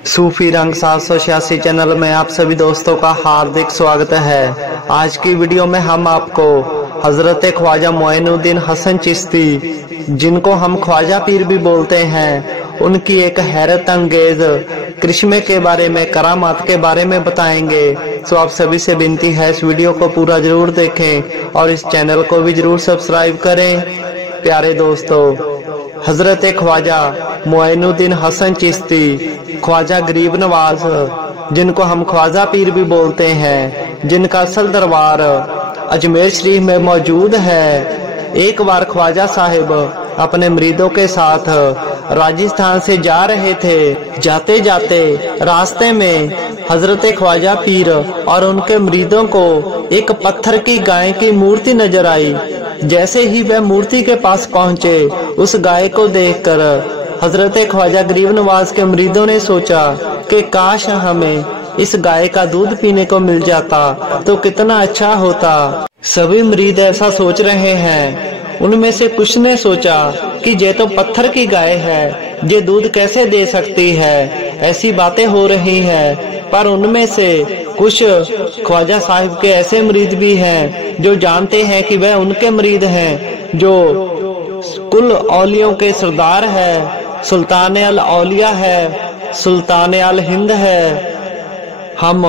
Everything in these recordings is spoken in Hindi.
सूफी रंग 786 चैनल में आप सभी दोस्तों का हार्दिक स्वागत है। आज की वीडियो में हम आपको हजरत ख्वाजा मोइनुद्दीन हसन चिश्ती, जिनको हम ख्वाजा पीर भी बोलते हैं, उनकी एक हैरत अंगेज करिश्मे के बारे में, करामात के बारे में बताएंगे। तो आप सभी से विनती है इस वीडियो को पूरा जरूर देखें और इस चैनल को भी जरूर सब्सक्राइब करें। प्यारे दोस्तों, हजरत ख्वाजा मोइनुद्दीन हसन चिश्ती, ख्वाजा गरीब नवाज, जिनको हम ख्वाजा पीर भी बोलते हैं, जिनका असल दरबार अजमेर शरीफ में मौजूद है। एक बार ख्वाजा साहिब अपने मुरीदों के साथ राजस्थान से जा रहे थे। जाते जाते रास्ते में हजरत ख्वाजा पीर और उनके मुरीदों को एक पत्थर की गाय की मूर्ति नजर आई। जैसे ही वह मूर्ति के पास पहुंचे, उस गाय को देखकर हजरत ख्वाजा गरीब नवाज के मुरीदों ने सोचा कि काश हमें इस गाय का दूध पीने को मिल जाता तो कितना अच्छा होता। सभी मुरीद ऐसा सोच रहे हैं। उनमें से कुछ ने सोचा कि ये तो पत्थर की गाय है, ये दूध कैसे दे सकती है। ऐसी बातें हो रही हैं। पर उनमें से कुछ ख्वाजा साहिब के ऐसे मुरीद भी हैं जो जानते हैं कि वह उनके मुरीद हैं, जो कुल औलियों के सरदार है, सुल्तान अल औलिया है, सुल्तान अल हिंद है। हम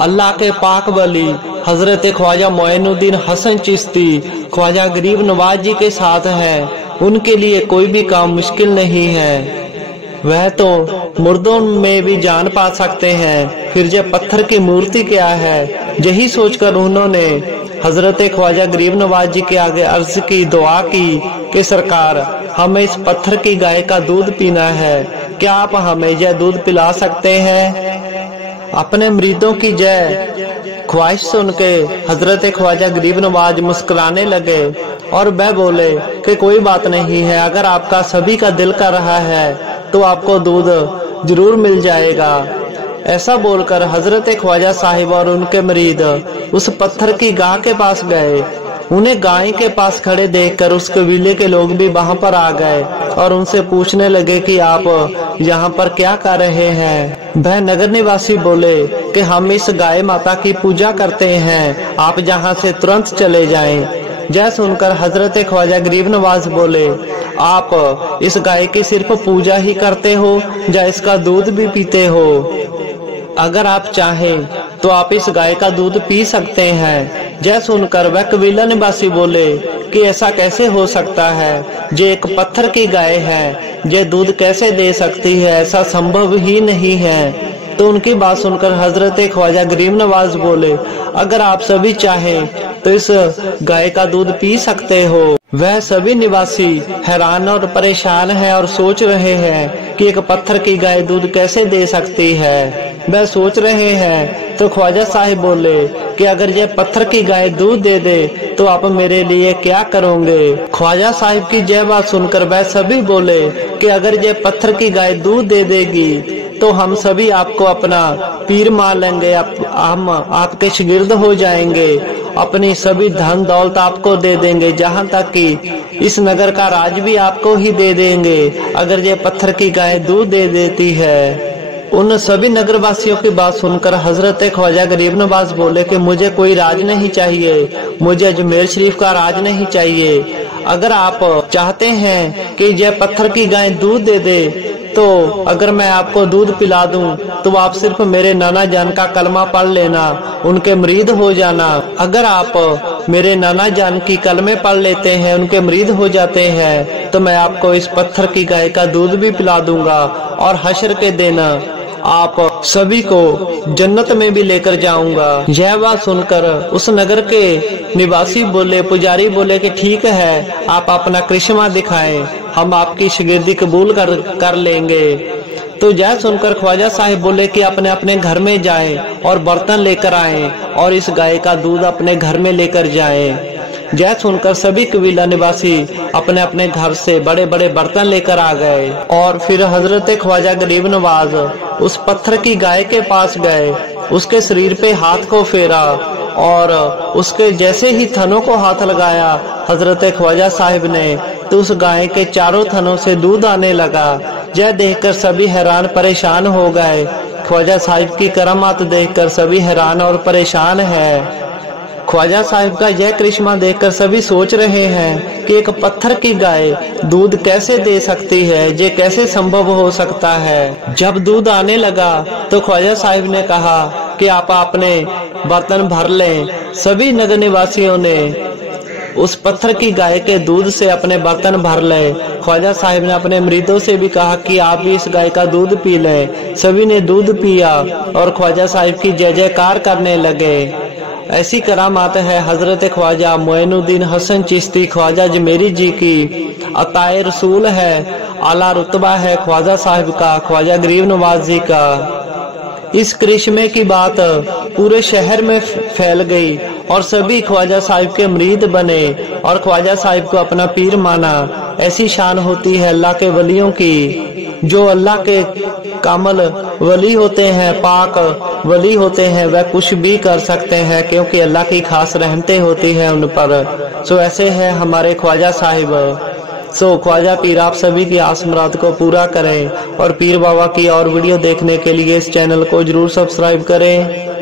अल्लाह के पाक वली हजरत ख्वाजा मोइनुद्दीन हसन चिश्ती, ख्वाजा गरीब नवाज जी के साथ हैं। उनके लिए कोई भी काम मुश्किल नहीं है। वह तो मुर्दों में भी जान पा सकते हैं, फिर ये पत्थर की मूर्ति क्या है। यही सोचकर उन्होंने हजरत ख्वाजा गरीब नवाज जी के आगे अर्ज की, दुआ की कि सरकार, हमें इस पत्थर की गाय का दूध पीना है, क्या आप हमें यह दूध पिला सकते हैं। अपने मुरीदों की जय ख्वाहिश सुन के हजरत ख्वाजा गरीब नवाज मुस्कुराने लगे और वह बोले कि कोई बात नहीं है, अगर आपका सभी का दिल कर रहा है तो आपको दूध जरूर मिल जाएगा। ऐसा बोलकर हजरत ख्वाजा साहिब और उनके मुरीद उस पत्थर की गाय के पास गए। उन्हें गाय के पास खड़े देखकर उस कबीले के लोग भी वहां पर आ गए और उनसे पूछने लगे कि आप यहाँ पर क्या कर रहे हैं। वह नगर निवासी बोले कि हम इस गाय माता की पूजा करते हैं, आप यहाँ से तुरंत चले जाएं। जय सुनकर हजरत ख्वाजा गरीब नवाज बोले, आप इस गाय की सिर्फ पूजा ही करते हो या इसका दूध भी पीते हो। अगर आप चाहें तो आप इस गाय का दूध पी सकते हैं। जय सुनकर वह कबीला निवासी बोले कि ऐसा कैसे हो सकता है, ये एक पत्थर की गाय है, ये दूध कैसे दे सकती है, ऐसा संभव ही नहीं है। तो उनकी बात सुनकर हजरत ख्वाजा गरीब नवाज बोले, अगर आप सभी चाहें तो इस गाय का दूध पी सकते हो। वह सभी निवासी हैरान और परेशान हैं और सोच रहे हैं कि एक पत्थर की गाय दूध कैसे दे सकती है। वह सोच रहे हैं तो ख्वाजा साहिब बोले कि अगर ये पत्थर की गाय दूध दे दे तो आप मेरे लिए क्या करोगे। ख्वाजा साहिब की यह बात सुनकर वह सभी बोले कि अगर ये पत्थर की गाय दूध दे देगी तो हम सभी आपको अपना पीर मान लेंगे, हम आपके शागिर्द हो जाएंगे, अपनी सभी धन दौलत आपको दे देंगे, जहाँ तक कि इस नगर का राज भी आपको ही दे देंगे अगर ये पत्थर की गाय दूध दे देती है। उन सभी नगर वासियों की बात सुनकर हजरत ख्वाजा गरीब नवाज बोले कि मुझे कोई राज नहीं चाहिए, मुझे अजमेर शरीफ का राज नहीं चाहिए। अगर आप चाहते हैं कि यह पत्थर की गाय दूध दे दे तो अगर मैं आपको दूध पिला दूं तो आप सिर्फ मेरे नाना जान का कलमा पढ़ लेना, उनके मुरीद हो जाना। अगर आप मेरे नाना जान की कलमे पढ़ लेते हैं, उनके मुरीद हो जाते हैं, तो मैं आपको इस पत्थर की गाय का दूध भी पिला दूंगा और हशर के देना आप सभी को जन्नत में भी लेकर जाऊंगा। यह बात सुनकर उस नगर के निवासी बोले, पुजारी बोले कि ठीक है, आप अपना करिश्मा दिखाएं, हम आपकी शागिर्दी कबूल कर लेंगे। तो यह सुनकर ख्वाजा साहिब बोले कि अपने अपने घर में जाएं और बर्तन लेकर आएं और इस गाय का दूध अपने घर में लेकर जाएं। यह सुनकर सभी कबीला निवासी अपने अपने घर से बड़े बड़े बर्तन लेकर आ गए और फिर हजरत ख्वाजा गरीब नवाज उस पत्थर की गाय के पास गए, उसके शरीर पे हाथ को फेरा और उसके जैसे ही थनों को हाथ लगाया, हजरत ख्वाजा साहिब ने तो उस गाय के चारों थनों से दूध आने लगा। यह देखकर सभी हैरान परेशान हो गए। ख्वाजा साहिब की करामात देखकर सभी हैरान और परेशान है। ख्वाजा साहिब का यह करिश्मा देखकर सभी सोच रहे हैं कि एक पत्थर की गाय दूध कैसे दे सकती है, ये कैसे संभव हो सकता है। जब दूध आने लगा तो ख्वाजा साहिब ने कहा कि आप अपने बर्तन भर लें। सभी नगर निवासियों ने उस पत्थर की गाय के दूध से अपने बर्तन भर ले। ख्वाजा साहिब ने अपने मुरीदों से भी कहा कि आप भी इस गाय का दूध पी लें। सभी ने दूध पिया और ख्वाजा साहिब की जय जयकार करने लगे। ऐसी करामात है हजरत ख्वाजा मोइनुद्दीन हसन चिश्ती ख्वाजा अजमेरी जी की। अताए रसूल है, आला रुतबा है ख्वाजा साहिब का, ख्वाजा गरीब नवाज जी का। इस करिश्मे की बात पूरे शहर में फैल गई और सभी ख्वाजा साहिब के मुरीद बने और ख्वाजा साहिब को अपना पीर माना। ऐसी शान होती है अल्लाह के वलियों की। जो अल्लाह के कामल वली होते हैं, पाक वली होते हैं, वह कुछ भी कर सकते हैं क्योंकि अल्लाह की खास रहमतें होती हैं उन पर। सो ऐसे है हमारे ख्वाजा साहिब। सो ख्वाजा पीर आप सभी की आस मुराद को पूरा करें और पीर बाबा की और वीडियो देखने के लिए इस चैनल को जरूर सब्सक्राइब करें।